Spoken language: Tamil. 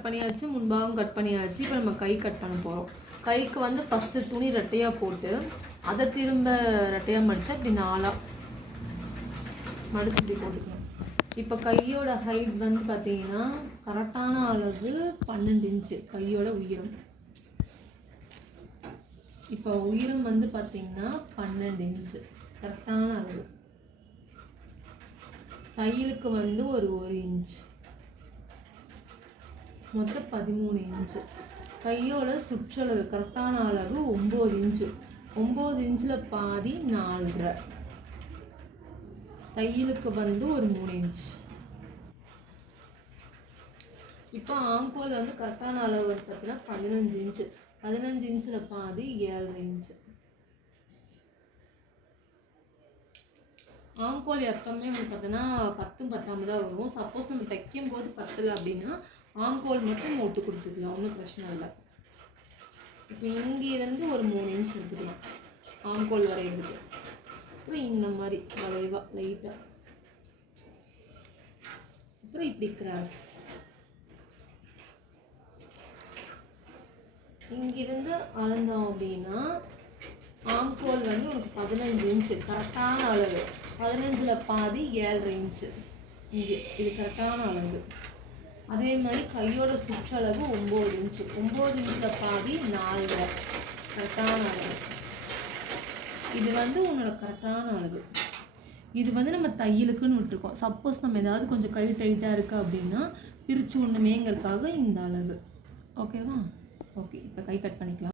கட் பண்ணியாச்சு, முன்பாகம் கட் பண்ணியாச்சு. இப்போ நம்ம கை கட் பண்ண போகிறோம். கைக்கு வந்து ஃபஸ்ட்டு துணி ரெட்டையாக போட்டு அதை திரும்ப ரெட்டையாக மடித்து அப்படி 4ஆக மடித்து இப்படி போட்டுக்கணும். இப்போ கையோட ஹைட் வந்து பார்த்தீங்கன்னா கரெக்டான அளவு 12 இன்ச்சு கையோட உயரம். இப்போ உயரம் வந்து பார்த்தீங்கன்னா 12 இன்ச்சு கரெக்டான அளவு. தையலுக்கு வந்து ஒரு 1 இன்ச், மொத்தம் 13 இன்ச்சு. கையோட சுற்றளவு கரெக்டான அளவு 9 இன்ச்சு. 9 இன்ச்சில் பாதி 4.5. தையலுக்கு வந்து ஒரு 3 இன்ச். இப்போ ஆம்கோல் வந்து கரெக்டான அளவு வந்து பார்த்தீங்கன்னா 15 இன்ச்சு. 15 இன்ச்சில் பாதி 7.5 இன்ச்சு. ஆம்கோல் எப்பவுமே வந்து பார்த்தீங்கன்னா 10 பத்தாம தான் வரும். சப்போஸ் நம்ம தைக்கும் போது 10 அப்படின்னா ஆம்கோல் மட்டும் ஒட்டு கொடுத்துக்கலாம், ஒன்றும் பிரச்சனை இல்லை. இப்போ இங்கேருந்து ஒரு 3 இன்ச் எடுத்துக்கலாம் ஆம்கோல் வரையிறதுக்கு. அப்புறம் இந்த மாதிரி வளைவா லைட்டாக, அப்புறம் இப்படி கிராஸ். இங்கிருந்து அளந்தோம் அப்படின்னா ஆம்கோல் வந்து உனக்கு 15 இன்ச்சு கரெக்டான அளவு. 15ல் பாதி 7.5 இன்ச்சு. இங்கே இது கரெக்டான அளவு. அதே மாதிரி கையோட சுற்றளவு 9 இன்ச்சு. 9 இன்ச்சில் பாதி 4.5 கரெக்டான அளவு. இது வந்து உன்னோட கரெக்டான அளவு. இது வந்து நம்ம தையலுக்குன்னு விட்டுருக்கோம். சப்போஸ் நம்ம ஏதாவது கொஞ்சம் கை டைட்டாக இருக்குது அப்படின்னா பிரித்து ஒன்றுமேங்கிறதுக்காக இந்த அளவு. ஓகேவா? ஓகே, இப்போ கை கட் பண்ணிக்கலாம்.